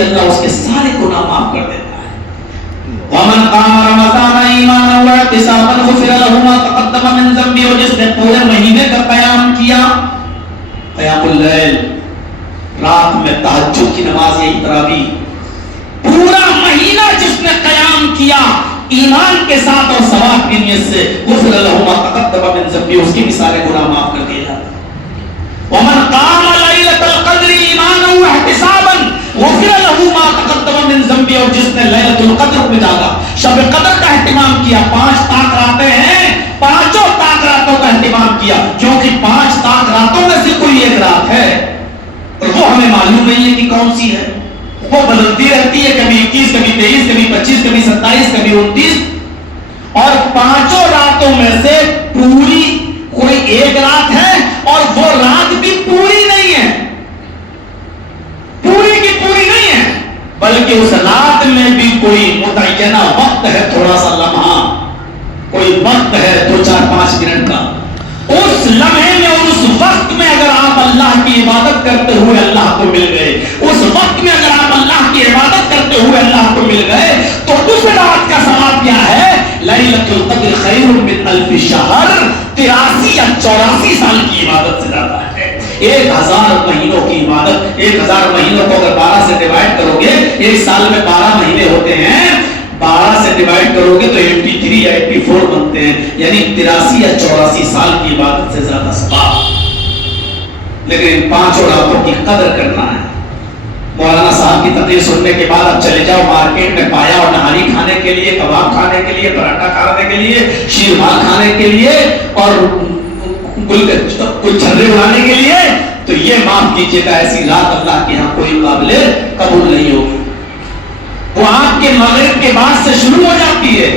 بھی اللہ اس کے سارے گناہ معاف کر دیتا ہے. ومن قام رمضان ایمانا واحتسابا غفر له ما تقدم من ذنبه. اور جس نے پورے مہینے کا قیام کیا, قیام اللیل, رات میں تہجد کی نماز, یہی تراویح, پورا مہینہ جس نے قیام کیا ایمان کے ساتھ اور ثواب کی نیت سے, غفر له ما تقدم من ذنبه, اس کے بھی سارے گناہ معاف کر دیے جاتے ہیں. ومن قام ليلة القدر ایمانا واحتسابا غفر له ما تقدم من ذنبه. اور جس نے لیلۃ القدر میں جاگا, شب قدر کا اہتمام کیا, 5 طاق راتیں ہیں, 5 طاق راتوں کا اہتمام کیا, کیونکہ 5 طاق راتوں میں سے کوئی ایک رات ہے اور وہ ہمیں معلوم نہیں ہے کہ کون سی ہے, وہ بدلتی رہتی ہے, کبھی 21, کبھی 23, کبھی 25, کبھی 27, کبھی 29, اور 5 راتوں میں سے پوری کوئی ایک رات ہے اور وہ رات بھی پوری نہیں ہے, پوری کی پوری نہیں ہے, بلکہ اس رات میں بھی کوئی متعینہ وقت ہے, تھوڑا سا لمحہ, کوئی وقت ہے 2-4-5 منٹ کا. اس لمحے میں اور اس وقت میں اگر آپ اللہ کی عبادت کرتے ہوئے اللہ کو مل گئے, اس وقت میں اگر آپ اللہ کی عبادت کرتے ہوئے اللہ کو مل گئے, تو اس رات کا ثواب کیا ہے؟ لیلۃ القدر خیر من الف شہر, 83 یا 84 سال کی عبادت سے زیادہ ہے. 1000 مہینوں کی عبادت, 1000 مہینوں کو اگر 12 سے ڈیوائڈ کرو گے, ایک سال میں 12 مہینے ہوتے ہیں, 12 سے ڈیوائڈ کرو گے تو 83 یا 84 بنتے ہیں, یعنی 83 یا 84 سال کی عبادت سے زیادہ ثواب. لیکن 5 راتوں کی قدر کرنا ہے. مولانا صاحب کی تقریر سننے کے بعد اب چلے جاؤ مارکیٹ میں پایا اور نہاری کھانے کے لیے, کباب کھانے کے لیے, پراٹھا کھانے کے لیے, شیرمال کھانے کے لیے اور کچھ چھلے اڑانے کے لیے, تو یہ معاف کیجیے گا ایسی رات اللہ کے ہاں کوئی مقابلے قبول نہیں ہوگی. وہ آپ کے مغرب کے بعد سے شروع ہو جاتی ہے,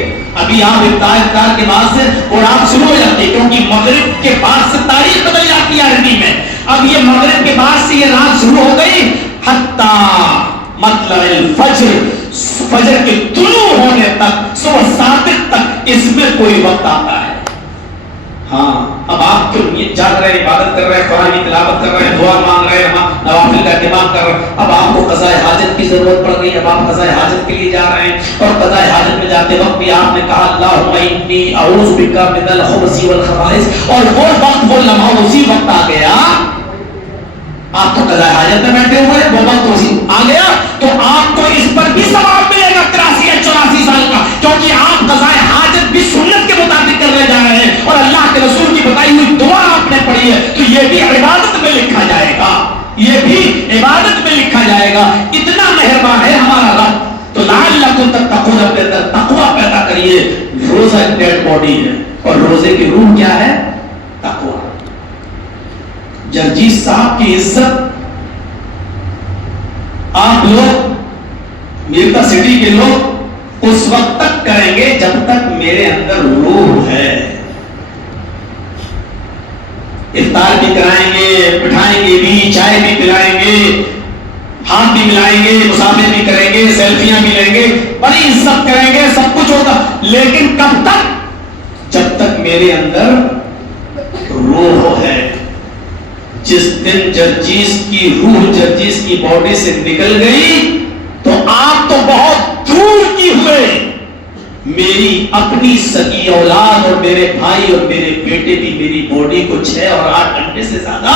ابھی آپ افطار کے بعد سے اور آپ شروع ہو جاتی ہے, کیونکہ مغرب کے بعد سے تاریخ بدل جاتی ہے عربی میں. اب یہ مغرب کے بعد سے یہ رات شروع ہو گئی حتی مطلع الفجر, فجر کے طلوع ہونے تک, صبح صادق تک, اس میں کوئی وقت آتا ہے. ہاں, اب آپ جاگ رہے ہیں, عبادت کر رہے ہیں, قرآن کی تلاوت کر رہے ہیں, دعا مانگ رہے ہیں, نوافل کا اہتمام کر رہے ہیں, اب آپ کو قضاء حاجت کی ضرورت پڑ گئی, اب آپ قضاء حاجت کے لیے جا رہے ہیں, اور قضاء حاجت میں جاتے وقت بھی آپ نے کہا اللہم انی اعوذ بک من الخبث والخبائث, اور وہ وقت, وہ لمحہ اسی وقت آ گیا, آپ تو قضاء حاجت میں بیٹھے ہوئے, وہ وقت اسی آ گیا, تو آپ کو اس پر بھی ثواب ملے گا 83 یا 84 سال کا, کیونکہ آپ قضاء حاجت بھی سنت کے مطابق کرنے جا رہے ہیں, اور اللہ کے رسول کی بتائی ہوئی دعا آپ نے پڑھی ہے, تو یہ بھی عبادت میں لکھا جائے گا, یہ بھی عبادت میں لکھا جائے گا. اتنا مہربان ہے ہمارا رب. تو لعلکم تتقون, اپنے اندر تقوی پیدا کریے. روزہ ایک ڈیڈ باڈی ہے, اور روزے کی روح کیا ہے؟ تقوی. جرجیت صاحب کی عزت آپ لوگ میرتا سٹی کے لوگ اس وقت تک کریں گے جب تک میرے اندر روح ہے. افطار بھی کرائیں گے, بٹھائیں گے بھی, چائے بھی پلائیں گے, ہاتھ بھی ملائیں گے, مسافر بھی کریں گے, سیلفیاں بھی لیں گے, بڑی عزت کریں گے, سب کچھ ہوگا, لیکن کب تک؟ جب تک میرے اندر روح ہے. جس دن جرجیس کی روح جرجیس کی باڈی سے نکل گئی تو آپ تو بہت دور کی ہوئے. میری اپنی سگی اولاد اور میرے بھائی اور میرے بیٹے بھی میری باڈی کو 6 اور 8 گھنٹے سے زیادہ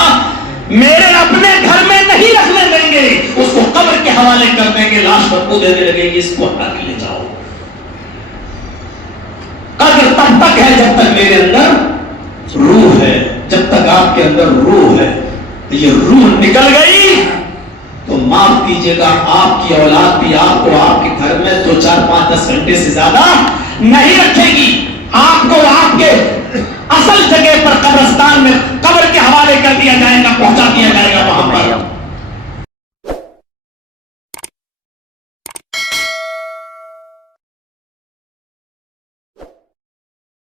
میرے اپنے گھر میں نہیں رکھنے دیں گے, اس کو قبر کے حوالے کر دیں گے, لاش کو دینے لگیں گے, اس کو ہٹا کے لے جاؤ. قبر تب تک ہے جب تک میرے اندر روح ہے, جب تک آپ کے اندر روح ہے. یہ روح نکل گئی تو معاف کیجیے گا, آپ کی اولاد بھی آپ کو آپ کے گھر میں 2, 4, 5, 10 گھنٹے سے زیادہ نہیں رکھے گی. آپ کو آپ کے اصل جگہ پر قبرستان میں قبر کے حوالے کر دیا جائے گا, پہنچا